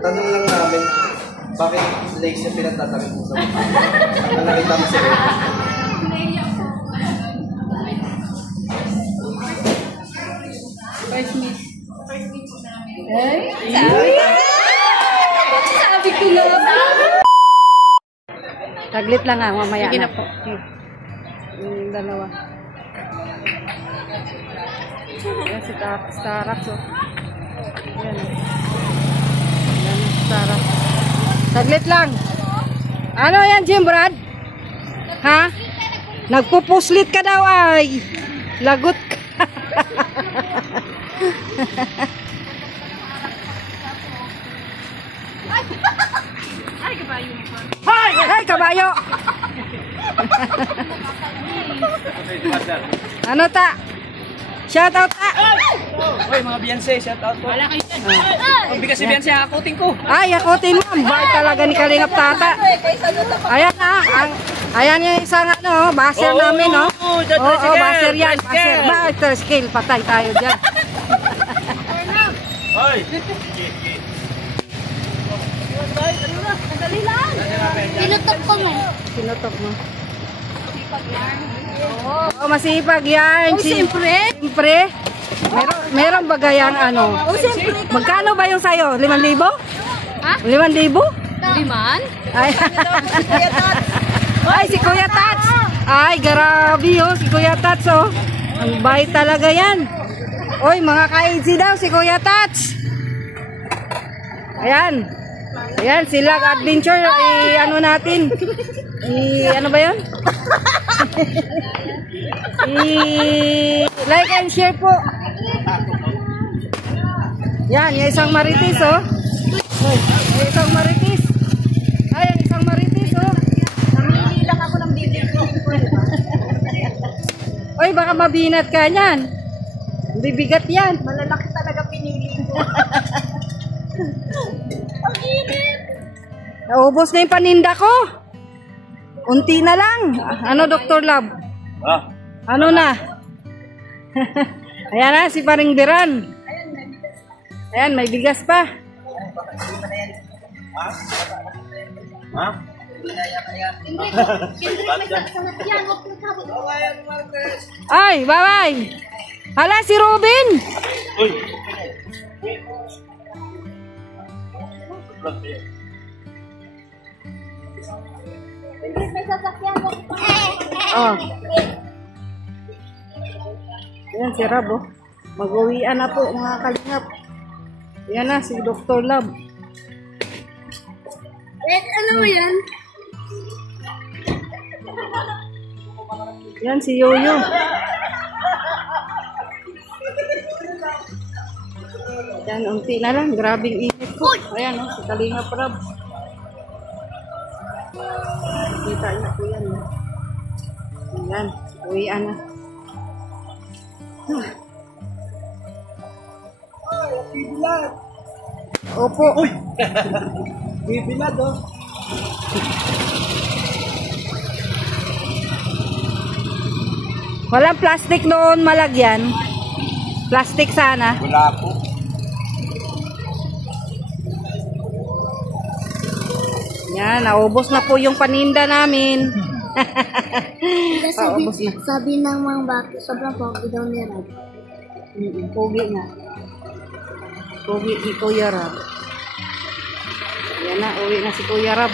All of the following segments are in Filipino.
Tanong lang namin, bakit legs yung pinagtatanong mo sa mga? Ano nakita mo sila? First meet. Ay, sabi ko na. Taglit lang nga, mamaya Sige na. na po. Yung dalawa. Yan si Starax, oh. Yan. Yan si Starax. Taglit lang. Ano yan, Jim Brad? Ha? Nagpupuslit ka daw ay. Lagot ka. Ay, kabayo. Ay, kabayo. Ano ta? Shout out ta. Hoy, mga Beyonce, shout out po. Wala kayo yan. Bigas si Beyonce, akutin ko. Ay, akutin mo. Bakit talaga ni Kalingap Tata? Ayan ayan yung isang ano, baser namin, no? Oo, baser yan. Baser scale. Patay tayo dyan. Hoy! Pinutok ko mo. Sinutok mo. Oo, masipag yan. Siyempre. Siyempre. Meron ba gayang ano? Magkano ba yung sayo? 5,000? Ha? 5,000? Liman? Ay. Ay, si Kuya Tats. Ay, grabe oh, si Kuya Tats oh. Ang bait talaga yan. Oy, mga ka-AG daw si Kuya Tats. Ayan. Ayan, sila adventure. Ano natin? Ano ba yun? Like and share po. Yan, yung isang maritis oh. Yung isang maritis. Ay, yung isang maritis oh. Namili lang ako ng bibig ko. Oy, baka mabinat ka niyan. Bibigat yan. Malalaki talaga pinili ko. Ang init. Naubos na yung paninda ko. Unti na lang. Ano, Dr. Love? Ah. Ano na? Ayan na, si Paring Biran. Ayan, may bigas pa. Ha? Ay, bye-bye. Hala, si Robin. Uy! Oh. Ayan, si Rab, oh. Mag-uwian na po, mga kalingap. Ayan na, si Dr. Love. Ano mo yan? Yan, si Yoyo. Yan, unti na lang. Grabing init po. Ayan, oh, si Kalingap Rab. Kita niya po yan. Ayan, uwian na. Bibilad! Opo. Uy! Bibilad oh! Walang plastic noon malagyan. Plastic sana. Wala po. Yan, naubos na po yung paninda namin. Sabi ng mga bakit, sobrang pogi daw ni Rab. Pogi nga. Pogi ni Kuya Rab. Yan na, uwi na si Kuya Rab.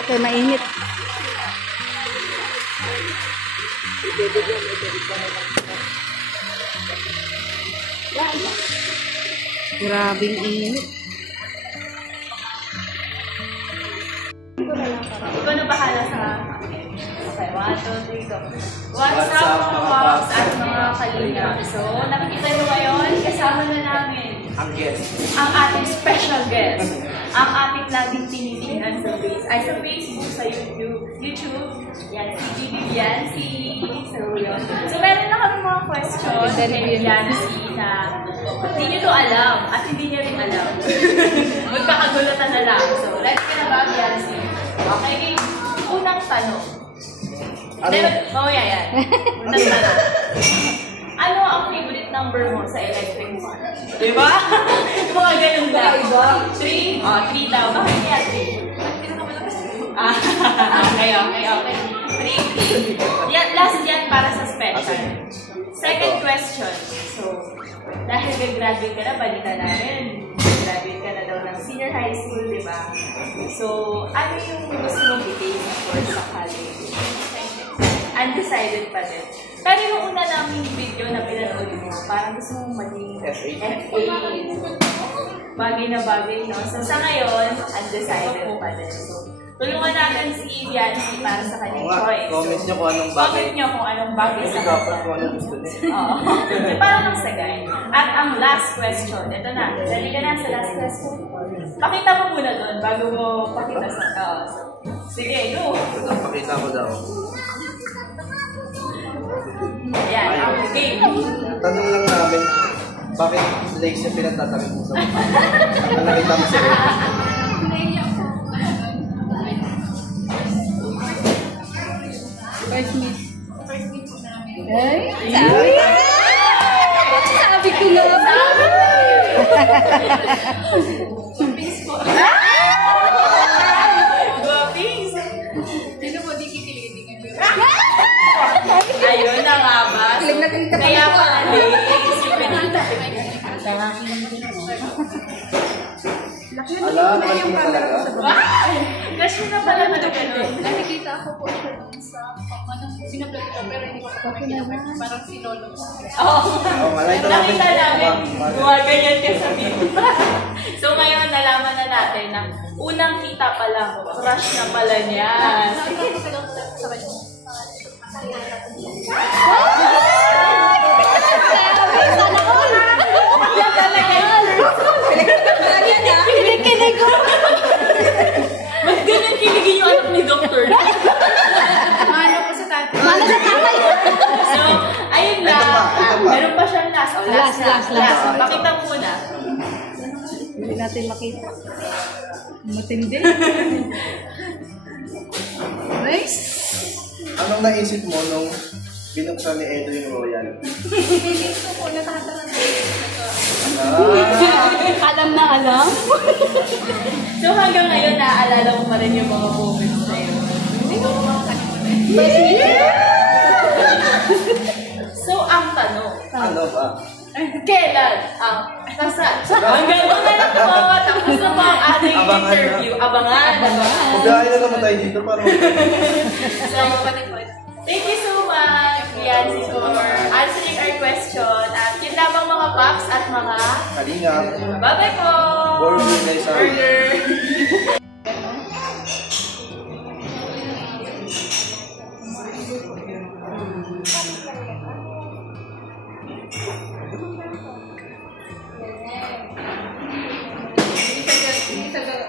Okay, mainit. Grabing init. Ikaw na bahala sa... Okay, 1, 2, 3, go. What's up mga moms at mga kalingap? So, nakikita nyo ngayon, kasama na namin Ang guest. ang ating special guest. Ang ating laging tinitingnan sa Facebook, sa YouTube. Yan, si Gigi Bianci. So, yun. So, meron na kami mga questions kay Bianci na hindi nyo to alam at hindi nyo rin alam. Magkakagulatan na lang. So, let's get about Bianci. Okay, unang tanong. Ano? Mamaya yan. Nagtanong. Ano ang favorite number mo sa electric fan? Diba? Mga ganun lang. 3? Oh, 3 daw. Bakit kaya 3? Okay. 3. Yan, last yan para sa special. Second question. So, dahil gagraduate ka na, balita namin. Graduate ka na daw ng senior high school, di ba? So, ano yung gusto mong i-take for sa college? Undecided pa din. Pero yung una naming video na pinanood mo, parang gusto mong maging FA. Bagay na bagay, no? So, sa ngayon, undecided pa din. So, tulungan natin si Yancy para sa kanyang choice. Comment nyo kung anong bagay. Comment nyo kung anong bagay sa dapat kung anong gusto niya. Oo. Parang ang sagay. At ang last question, ito na. Dali ka na sa last question. Pakita mo muna doon bago mo pakita sa tao. Sige, go. Pakita ko daw. Yan, ang game. Tanong lang namin, bakit legs yung pinagtatakip mo sa mukha? Ang nakita mo sa red. First meet. Ay, sabi ko na. Guwapings. Ayun na nga ba? Kaya pala legs yung pinagtatakip. Ala, nakita mo talaga. Kasi na pala ganun. Nakikita ako po siya sa sinablog ko pero hindi ko pa makikita. Parang si Lolo. Oo. Nakita namin. Nakita namin. Gumaganyan ka sa video. So ngayon, nalaman na natin na unang kita pa lang, crush na pala niya. Nakikita ko sa kanya. Yan talaga yun. Kinikinig ko. Mas ganyan kiligin yung anak ni Doctor. Mano ko sa tatay. Mana sa tatay. So, ayun na. Meron pa siyang last. Oh, last. Pakita mo muna. Hindi natin makita. Matindi. Nice. Anong naisip mo nung binuksan ni Edo yung Royal? Feeling ko po nakakaroon Alam na alam. So, hanggang ngayon, naaalala mo pa rin yung mga moments na yun. So, ang tanong. Ano ba? Kailan ang kasal? Hanggang doon na lang po. Tapos na po ang ating Abangan interview. Abangan. Magdahil na naman tayo dito para So, thank you so much, Yancy, for answering our question. At yun lamang mga paps at mga kalinga. bye-bye po! Burger guys. Burger!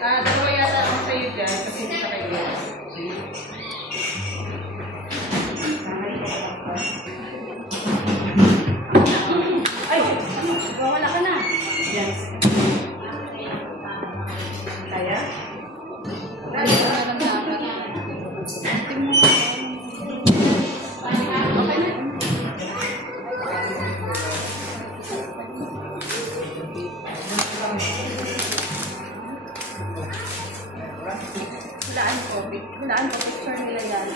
dalawa yata ako sa'yo dyan kasi sa kayo. Ay! Wala ka na. Yes. Kaya? Hulaan ko picture nila yan.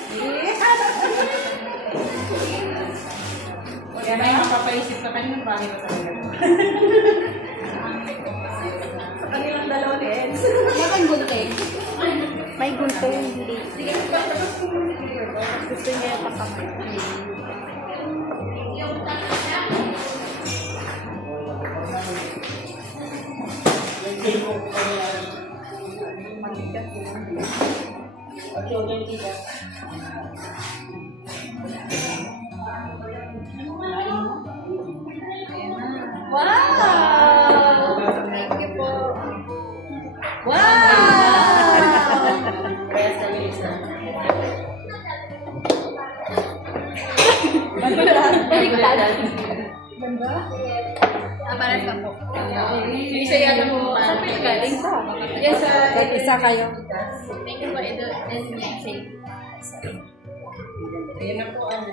Kaya na yung mapapaisip ka kanina, bakit ka talaga? Sa kanilang dalawa ni Eds. May gunting. May gunting. Hindi. Gusto niya pakamay. Wow! Thank you po. Wow! Yes, Para sa po. Yung isa yata mo. Saan pa yung galing po? Yes, Kahit isa kayo. thank you po, Edo. And say. Ayan na po, ano,